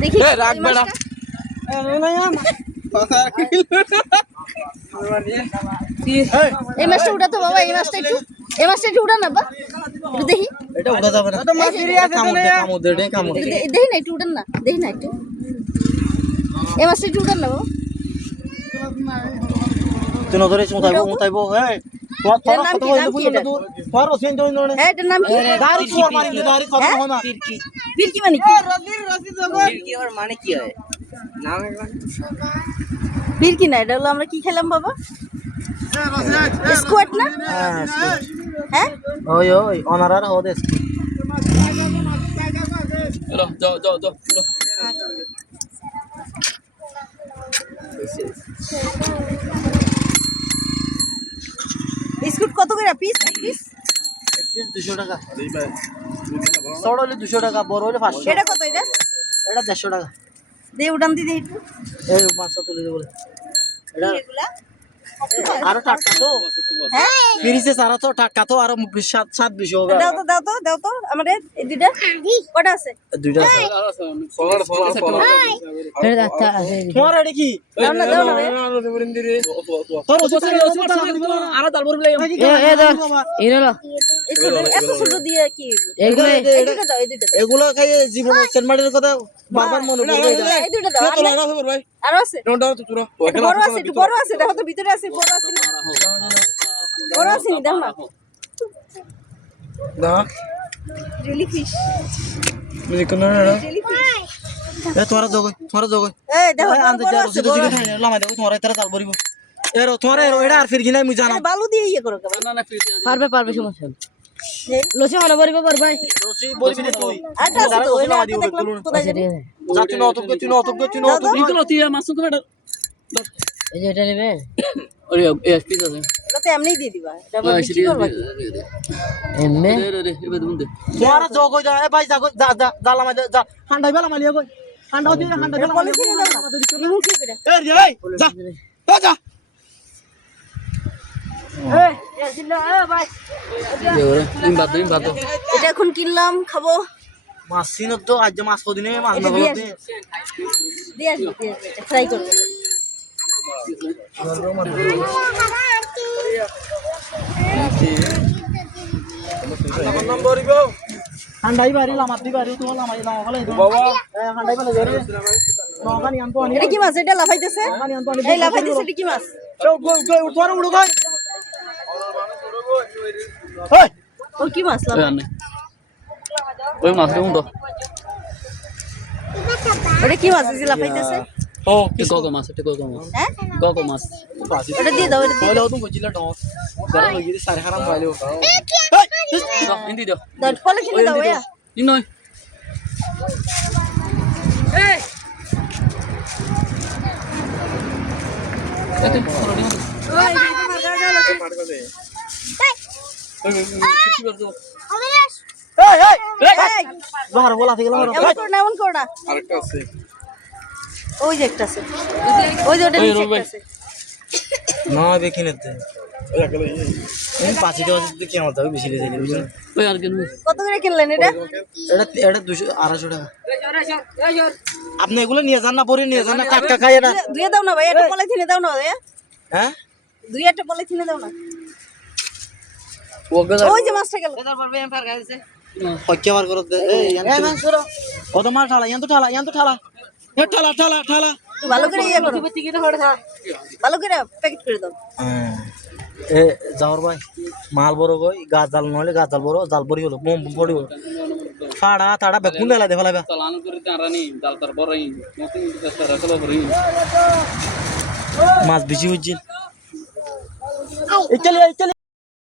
দেখি এ, রাখ এই। মাছটা। উঠাতো বাবা এই মাছটা একটু এই মাছটা একটু উঠান না বা। একটু দেখি। এটা উঠা যাবে না। দেখি। না একটু উঠান না দেখি না একটু। এই মাছটা একটু উঠান না বাবা। তুই নজরে মুতাইবো মুতাইবো হ্যাঁ। হ্যাঁ এটার নাম কি? দাঁড়ি চুয়া মারি দে দাঁড়ি কথা না ফিরকি মানে কি? মানে হয়? একবার। না এটা হলো আমরা কি খেলাম বাবা? স্কোয়াড না? হ্যাঁ হ্যাঁ? ওই ওই অনারার হদে চলো যাও যাও যাও চলো বিস্কুট কত করে পিস এক পিস পিস 200 টাকা। ছোট হলে 200 টাকা বড় হলে 500 এটা কত এটা? এটা 150 টাকা। দে উঠান দি দে একটু। এই মাছটা তুলে দে এটা আরও টাটকা তো। হ্যাঁ ফিরিছে সারা তো টাটকা তো আরও সাত সাত বিশ হবে দাও তো দাও তো দাও তো আমাদের এই দুইটা। কটা আছে? দুইটা আছে। সলার সলার সলার তোমার এটা কি? দাও না দাও না তোর ওষুধ আছে, ওষুধ আছে, আরও তারপর বলে এই ছোট এত ছোট দিয়ে কি এই দুইটা দাও এই দুইটা এগুলো খাই জীবন সেন্ট কথা বারবার মনে পড়বে এটা। এই দুইটা দাও। আর আছে? বড় আছে বড় আছে দেখো তো ভিতরে আছে বড় আছে। না? বড় আছে নি দাও না জেলি ফিশ জেলি ফিশ এ তোমার জগই তোমার জগই এই দেখো আনতে যা রসিদ বড় জিগে আছে। লামাই দেখো তোমার এতারে তাল বরিব এর তোমার এর এটা আর ফির গিনাই মুই জানা বালু দিয়ে ইয়ে করো না না ফ্রিজ পারবে পারবে সমস্যা লসি মনে পড়বে করবে রসি বলবি না তুই আচ্ছা তো ওই না দেখলাম কোথায় জানি যা তুই নতুন কে তুই নতুন কে তুই নতুন এই তো লতি মাছ তো বেটা এই যে এটা নেবে ওরে এস পিস আছে এটা তো দিয়ে দিবা। করবা এমনি? তোমার এ ভাই যা যা যা হান্ডাই বেলা কই? বেলা রে এই যা। এ যা। এখন কিনলাম খাব। মাছ তো আজ মাছ কদিনে মাছ না ফ্রাই করব। হান্ডাই বাড়ি লামাত বাড়ি তোমার লামাই লামা ফলে বাবা। হান্ডাই বেলা জরে নগানি আনতো আনি এটা কি মাছ? এটা লাফাইতেছে? নগানি আনতো আনি এই লাফাইতেছে এটা কি মাছ? তোমার উড়ো কই ওই ও কি মাছ লাফাই? ওই মাছ রে উন্ডো ওটা কি মাছ যে লাফাইতেছে? ও কি কোকো মাছ এটা কোকো মাছ। হ্যাঁ কোকো মাছ। ওটা দিয়ে দাও এটা দিয়ে কইলো তুমি বুঝিলা তো যারা লই গিয়ে সারে খারাপ পাইলো দাও হিন্দি দাও দাও পলিথিনে দাও ভাইয়া ইন এই এতে অলরেডি এই এই এই, বাহার বলা থেকে লাগানো এমন করো না এমন করো না আরেকটা আছে ওই যে একটা আছে ওই যে ওটা নিচে একটা আছে না দেখি নিতে এই পাঁচি দেওয়া দেখি আমার বেশি লেগে যায় বুঝলেন ওই আর কেন? কত করে কিনলেন এটা? এটা এটা দুশো আড়াইশো টাকা। আপনি এগুলো নিয়ে যান না পরে নিয়ে যান না টাটকা খাই এটা দুইয়ে দাও না ভাই একটা পলিথিনে দাও না হ্যাঁ? দুই একটা পলিথিনে দাও না। ওই যে মাছটা গেল। কত মাল ঠালা ইয়ান তো ঠালা ইয়ান তো ঠালা। ঠালা ঠালা ঠালা। ভালো করে ইয়ে করো। ভালো করে প্যাকেট করে দাও। এ, যাওয়ার ভাই, মাল বড় গই গাছ জাল নহলে গাছ জাল বড় জাল বড়ি হলো বম বম হলো ফাড়া, তাড়া বেকুন দেলা দে ফেলাইবা। চালান করে তারানি দাল তারপর এই নতুন চেষ্টা রাখল পরে মাছ বেশি হচ্ছে